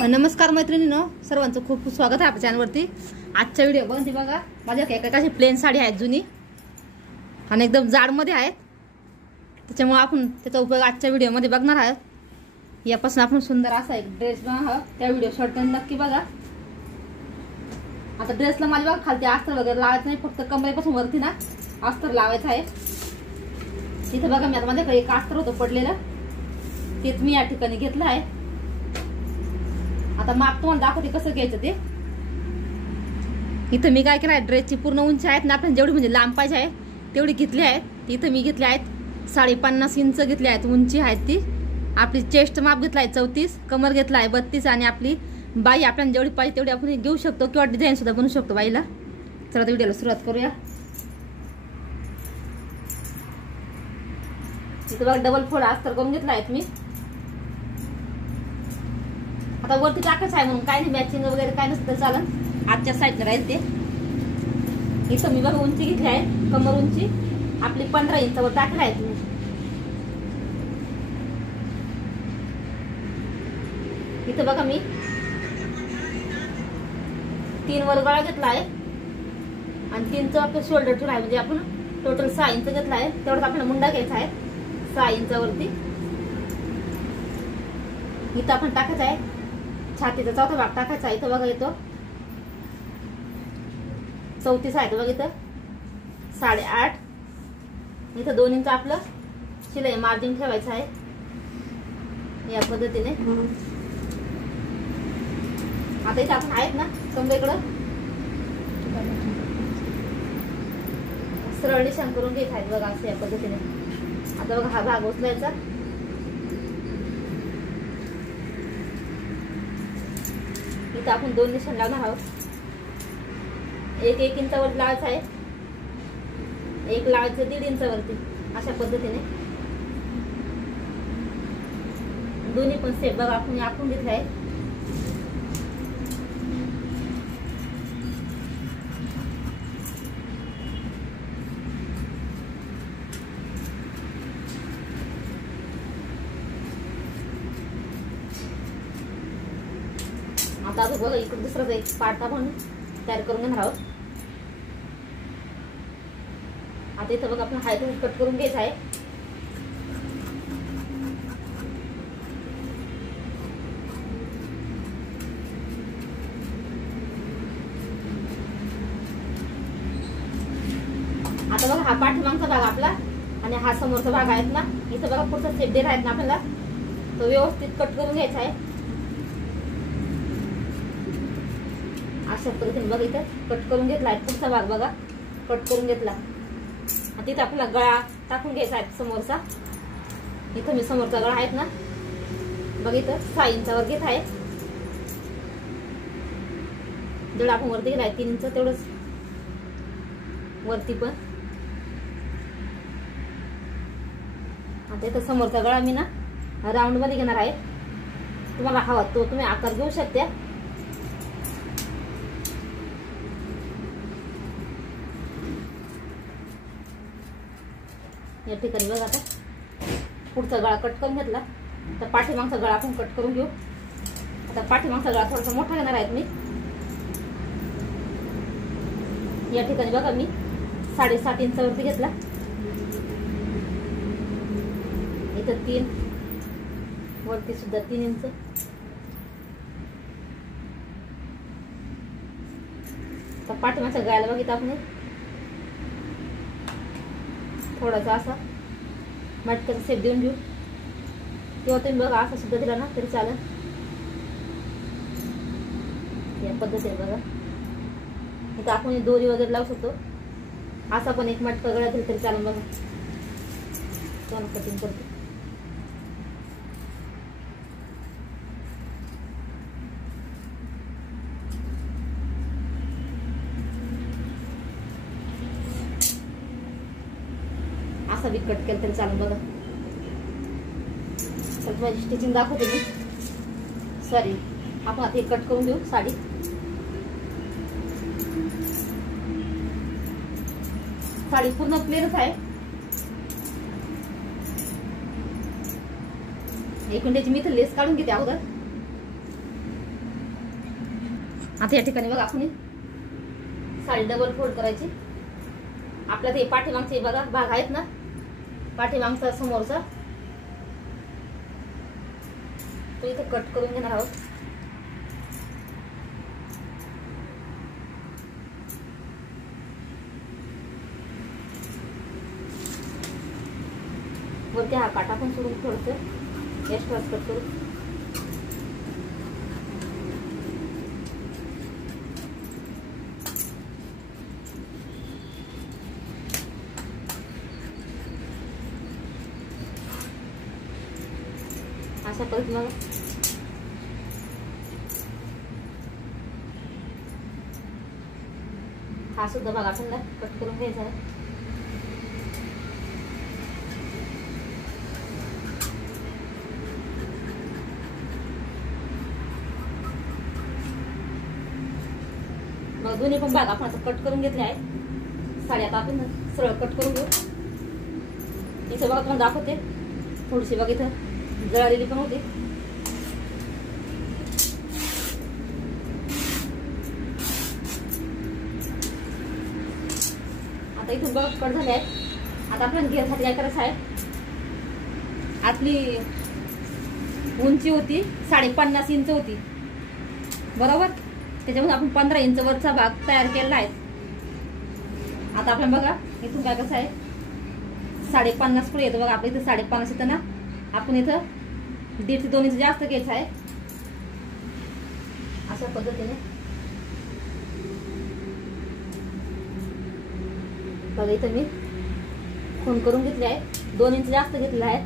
नमस्कार मैत्रिणींनो, सर्वांचं खूप खूप स्वागत आहे आपल्या चॅनलवरती। आजच्या व्हिडिओ मध्ये बघा, माझ्याकडे एकाची प्लेन साडी आहे जुनी आणि एकदम जाडमध्ये आहे, त्याच्यामुळे आपण त्याचा उपयोग आजच्या व्हिडिओमध्ये बघणार आहोत। यापासून आपण सुंदर असा एक ड्रेस बनवणार, त्या व्हिडिओ शॉर्टमध्ये नक्की बघा। आता ड्रेसला माझ्या बघा खालती अस्तर वगैरे लावायचं नाही, फक्त कमरेपासून वरती ना अस्तर लावायचं आहे। इथे बघा, मी आता माझ्याकडे एक अस्तर होतं पडलेलं, तेच मी या ठिकाणी घेतलं आहे। आता माप तुम्हाला दाखवते कसं घ्यायचं ते। इथं मी काय केलं आहे, ड्रेसची पूर्ण उंची आहेत ना आपण जेवढी म्हणजे लांब पाहिजे आहे तेवढी घेतली आहेत। इथं मी घेतले आहेत 50.5 इंच घेतले आहेत, उंची आहेत ती। आपली चेस्ट माप घेतला आहे 34, कमर घेतला आहे 32 आणि आपली बाई आपल्याला जेवढी पाहिजे तेवढी आपण घेऊ शकतो किंवा डिझाईन सुद्धा बनवू शकतो बाईला। चला तर व्हिडिओला सुरुवात करूया। इथं बघा डबल फोल्ड अस्तर करून घेतला आहे मी। आता वरती टाकायचं आहे म्हणून काय नाही, मॅचिंग वगैरे काय नसतं चालन, आजच्या साईडला राहील ते। इथं मी बघा उंची घेतली आहे, कमर उंची आपली 15 इंचावर टाकली आहे तुम्ही। इथं बघा मी 3 वर गळा घेतला आहे आणि 3चं आपलं शोल्डर ठेवला आहे, म्हणजे आपण टोटल 6 इंच घेतला आहे। तेवढं आपल्याला मुंडा घ्यायचा आहे 6 इंचावरती। इथं आपण टाकायचं आहे छातीचा चौथा भाग टाकायचा आहे। इथं बघा येतो 34 आहे, बघा इथं 8.5। इथं 2 इंच आपलं शिलाई मार्जिन ठेवायचं आहे या पद्धतीने। आता इथं आपण आहेत ना कमरेकडं सरळ निशाण करून घ्यायचं आहे बघा, असं या पद्धतीने। आता बघा हा भाग उचलायचा, इथं आपण 2 निशाण लावणार आहोत। एक इंचावर लावायचं आहे, एक लावायचं 1.5 इंचावरती, अशा पद्धतीने दोन्ही पण सेट बघा आपण आखून घेतलं आहे। आता बघा इकडे दुसरा एक पार्ट आपण तयार करून घेणार आहोत। आता इथं बघा आपण हाईट कट करून घ्यायचं आहे। आता बघा हा पाठीमागचा भाग आपला आणि हा समोरचा भाग आहेत ना, इथं बघा पुढचा सेट देत आहेत ना आपल्याला, तो व्यवस्थित कट करून घ्यायचा आहे अशा पद्धतीने। बघा इथं कट करून घेतला आहे, पुढचा भाग बघा कट करून घेतला। आता इथं आपल्याला गळा टाकून घ्यायचा आहे समोरचा। इथं मी समोरचा गळा आहेत ना बघा इथं 6 इंचावर घेत आहे, जेवढा आपण वरती गेला आहे 3 इंच तेवढंच वरती पण। आता इथं समोरचा गळा मी ना राऊंड मध्ये घेणार आहे, तुम्हाला हवा तो तुम्ही आकार घेऊ शकता। या ठिकाणी बघा आता पुढचा गळा कट करून घेतला, तर पाठीमागचा गळा आपण कट करून घेऊ। आता पाठीमागचा गळा थोडासा मोठा घेणार आहेत मी। या ठिकाणी बघा मी 7.5 इंचावरती घेतला, इथं 3 वरती सुद्धा 3 इंच। तर पाठीमागच्या गळ्याला बघितलं आपण थोडासा असा मटक्याचा शेप देऊन घेऊ, किंवा तुम्ही बघा असा सुद्धा दिला ना तरी चालेल, या पद्धतीने बघा। इथं आपण दोरी वगैरे लावू शकतो, असा पण एक मटका गळ्यात दिला तरी चालेल। बघा त्याला कटिंग करतो। असा बी कट केलं तरी चालेल बघा। तर माझी स्टिचिंग दाखवते मी, सॉरी आपण आता हे कट करून घेऊ साडी। साडी पूर्ण प्लेनच आहे, एक मिनिटाची मी तर लेस काढून घेते अगोदर। आता या ठिकाणी बघा आपण साडी डबल फोल्ड करायची. आपल्या ते पाठीमागचे बघा भाग आहेत ना, पाठीमागचा समोरचा तो इथे कट करून घेणार आहोत. वरती हा काटा पण सोडून थोडस एक्स्ट्रा कट करू. अशा पद्धतीने हा सुद्धा भाग आपण कट करून घ्यायचा आहे. दोन्ही पण भाग आपण असं कट करून घेतले आहे. साडी आता आपण सरळ कट करून घेऊ. इथं बघा तुम्हाला दाखवते, थोडीशी बघ इथं जळालेली पण होती. आता इथून बघा कट झाले आहे. आता आपल्याला घेरसाठी काय करायचं आहे, आपली उंची होती 50.5 इंच होती बरोबर, त्याच्यामध्ये आपण 15 इंच वरचा भाग तयार केलेला आहे. आता आपल्याला बघा इथून काय कसं आहे 50.5 पुढे येतो बघा. आपल्या इथं 50.5 येतं ना, आपण इथं 1.5 ते 2 इंच जास्त घ्यायचं आहे. अशा पद्धतीने बघा इथं मी खून करून घेतले आहे, 2 इंच जास्त घेतलेला आहे.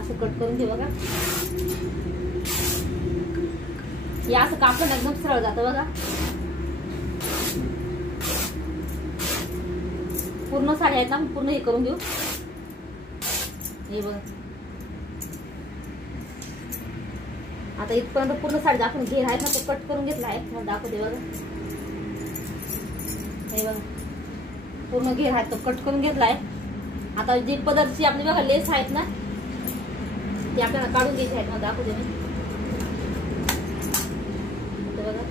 असं कट करून घे बघा. या असं कापड एकदम सरळ जातं बघा. पूर्ण साडी आहेत ना, पूर्ण हे करून घेऊ. हे बघा आता इथपर्यंत पूर्ण साडी आपण घेर आहेत ना, तो कट करून घेतला आहे. मग दाखवते बघा. हे बघा पूर्ण घेर आहेत तो कट करून घेतला आहे. आता जी पदरची आपली बघा लेस आहेत ना, ती आपल्याला काढून घ्यायची आहेत. मग दाखवते मी. बघा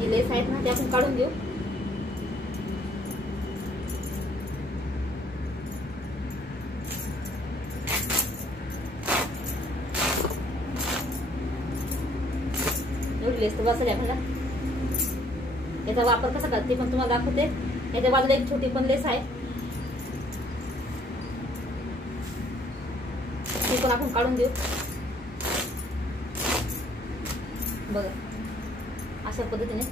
ही लेस आहेत ना, ते आपण काढून घेऊ. एवढी लेस तर बसेल आपल्याला. याचा वापर कसा करते पण तुम्हाला दाखवते. याच्या बाजूला एक छोटी पण लेस आहे, ती पण आपण काढून देऊ. बघा अशा पद्धतीने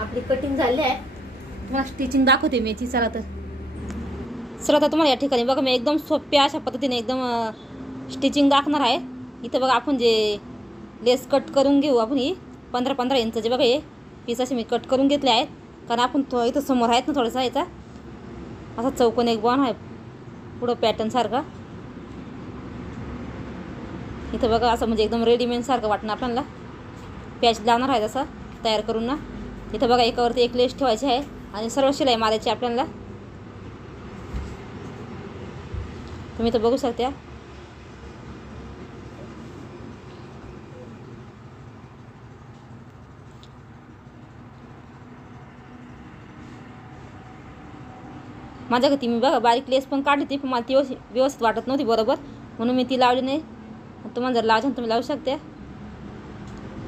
आपली कटिंग झाली आहे. तुम्हाला स्टिचिंग दाखवते मी याची. चला तर तुम्हाला या ठिकाणी बघा मी एकदम सोप्या अशा पद्धतीने एकदम स्टिचिंग दाखवणार आहे. इथं बघा आपण जे लेस कट करून घेऊ आपण, ही 15-15 इंचचे बघा हे पीस असे मी कट करून घेतले आहेत. कारण आपण इथं समोर आहेत ना थोडासा याचा असा चौकोन एक बॉन आहे पुढं पॅटर्न सारखा. इथं बघा असं म्हणजे एकदम रेडीमेड सारखं वाटणार आपल्याला. पॅच लावणार आहे तसा तयार करून ना. इथं बघा एकावरती एक लेस ठेवायची आहे आणि सर्व शिलाई मारायची आपल्याला. तुम्ही इथं बघू शकता. माझ्या घरी मी बघा बारीक लेस पण काढली ती, पण मला ती व्यवस्थित वाटत नव्हती बरोबर, म्हणून मी ती लावली नाही. तुम्हाला जर लावायचं तुम्ही लावू शकते.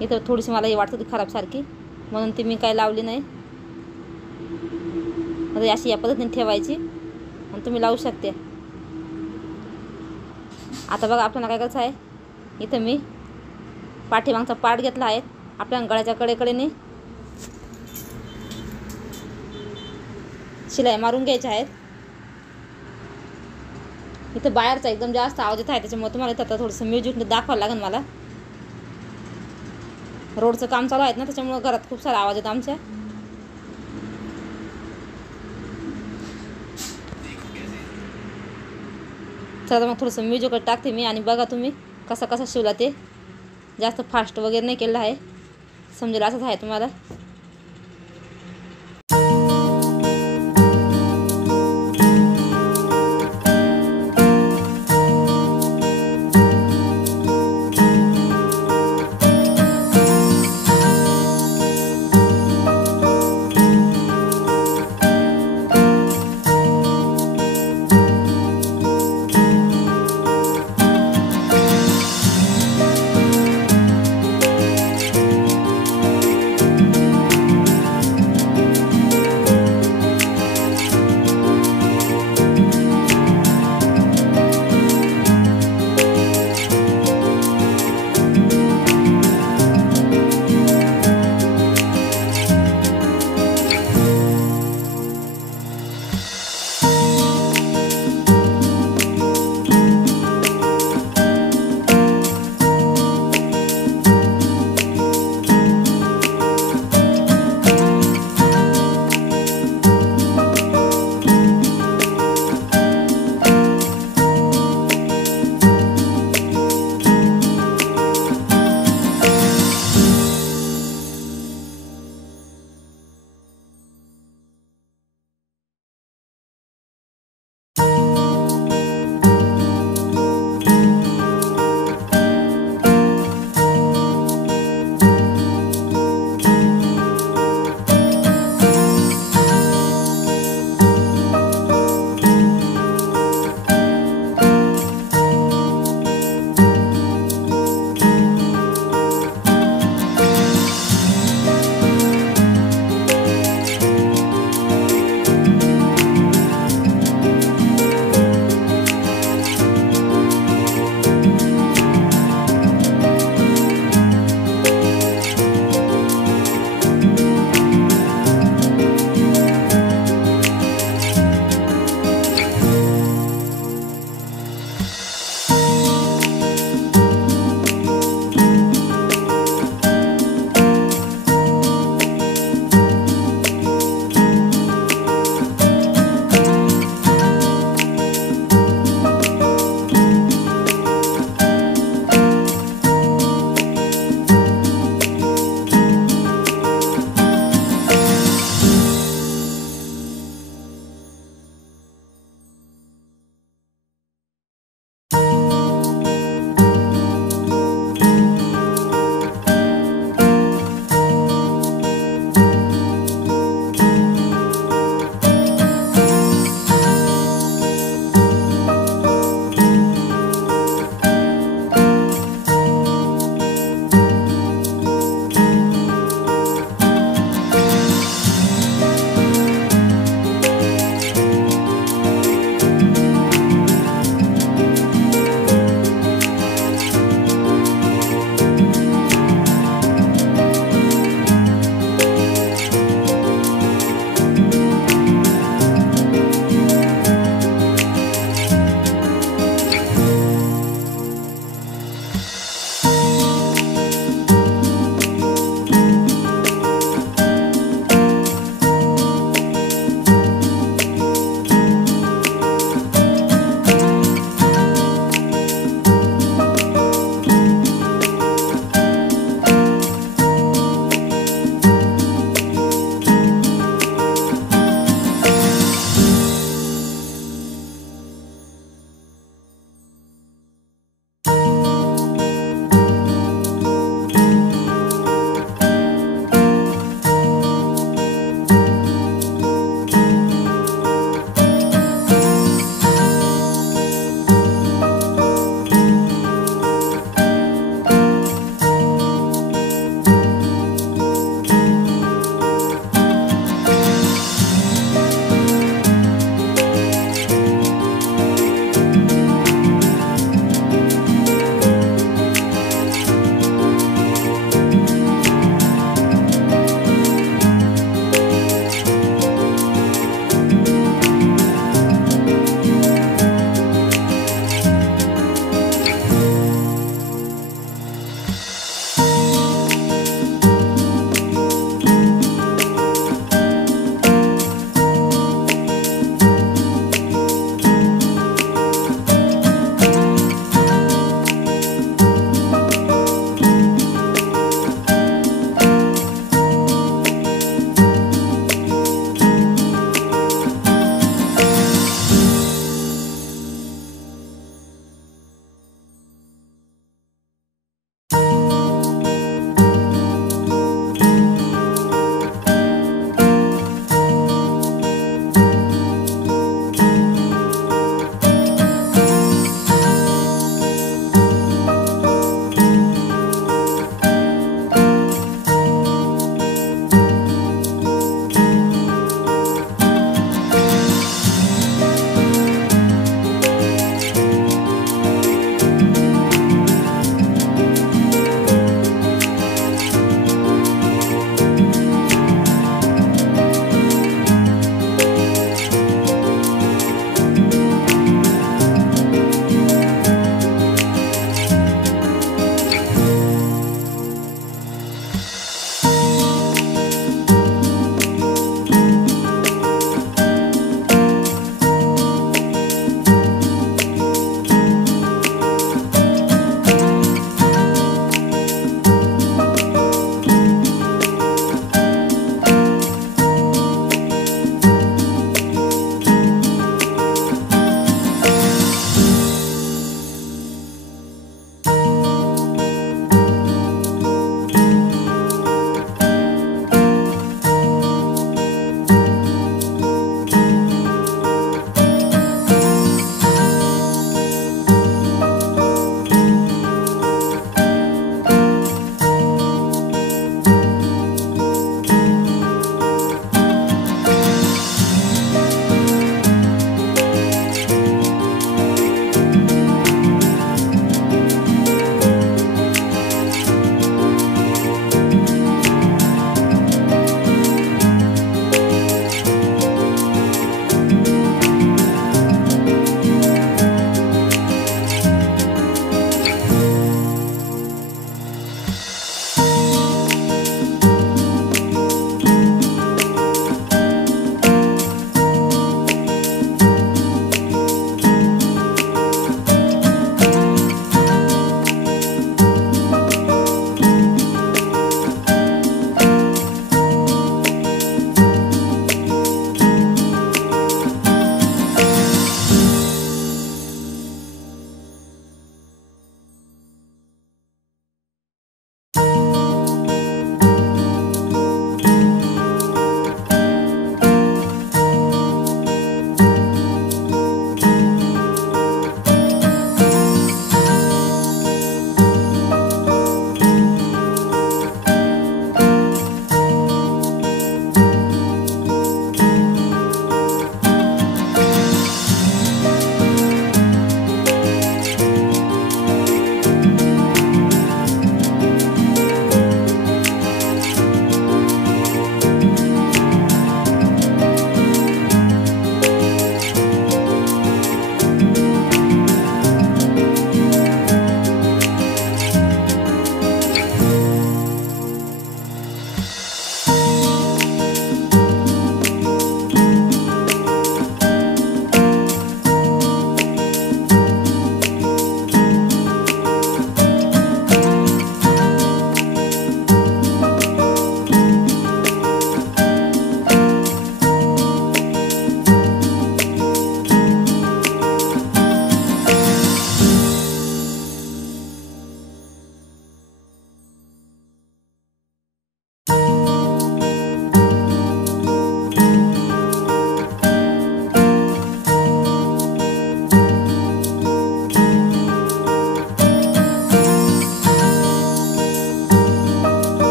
इथं थोडीशी मला हे वाटत होती खराब सारखी, म्हणून ती मी काही लावली नाही. आता अशी या पद्धतीने ठेवायची आणि तुम्ही लावू शकते. आता बघा आपल्याला काय करायचं आहे, इथं मी पाठीमागचा पार्ट घेतला आहे. आपल्या गळ्याच्या कडेकडेने शिलाई मारून घ्यायच्या आहेत. इथं बाहेरचा एकदम जास्त आवाज येत आहे, त्याच्यामुळे तुम्हाला इथं थोडंसं म्युझिक दाखवावं लागेल मला. रोडचं काम चालू आहे ना, त्याच्यामुळे घरात खूप सारा आवाज येतो आमच्या. चला मग थोडंसं म्युझिक टाकते मी आणि बघा तुम्ही कसा कसा शिवला ते. जास्त फास्ट वगैरे नाही केलं आहे, समजेल असंच आहे तुम्हाला.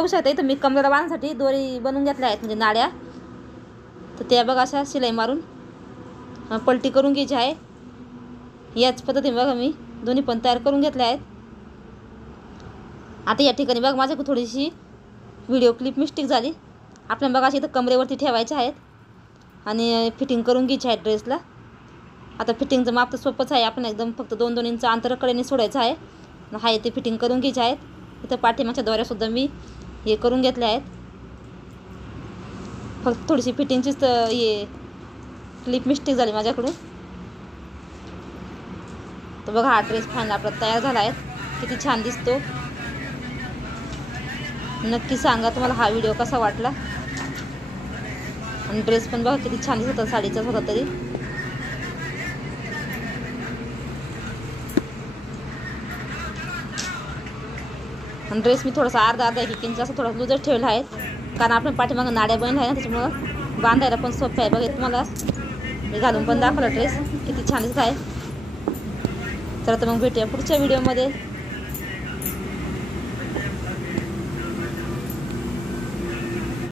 बघू शकता इथं मी कमरेला बांधण्यासाठी दोरी बनवून घेतल्या आहेत, म्हणजे नाड्या. तर त्या बघा अशा शिलाई मारून पलटी करून घ्यायची आहे. याच पद्धतीने बघा मी दोन्ही पण तयार करून घेतल्या आहेत. आता या ठिकाणी बघा माझ्याकडे थोडीशी व्हिडिओ क्लिप मिस्टेक झाली. आपल्याला बघा अशी इथं कमरेवरती ठेवायच्या आहेत आणि फिटिंग करून घ्यायची आहे ड्रेसला. आता फिटिंगचं माप तर सोपंच आहे. आपण एकदम फक्त 2-2 इंच अंतराकडेने सोडायचं आहे. हाय ते फिटिंग करून घ्यायचे आहेत. इथं पाठीमागच्या दोऱ्यासुद्धा मी हे करून घेतले आहेत. फक्त थोडीशी फिटिंगचीच हे क्लिप मिस्टेक झाली माझ्याकडून. तर बघा हा ड्रेस फायनल आपला तयार झाला आहे. किती छान दिसतो. नक्की सांगा तुम्हाला हा व्हिडिओ कसा वाटला. आणि ड्रेस पण बघा किती छान दिसत होता, साडीचाच होता तरी. आणि ड्रेस मी थोडासा अर्धा 1 इंच असं थोडा लूजच ठेवला आहे, कारण आपण पाठीमागं नाड्या बनल्या आहे ना, त्याच्यामुळं बांधायला पण सोपं आहे. बघा तुम्हाला मी घालून पण दाखवला ड्रेस किती छान दिसत आहे. तर आता मग भेटूया पुढच्या व्हिडिओमध्ये.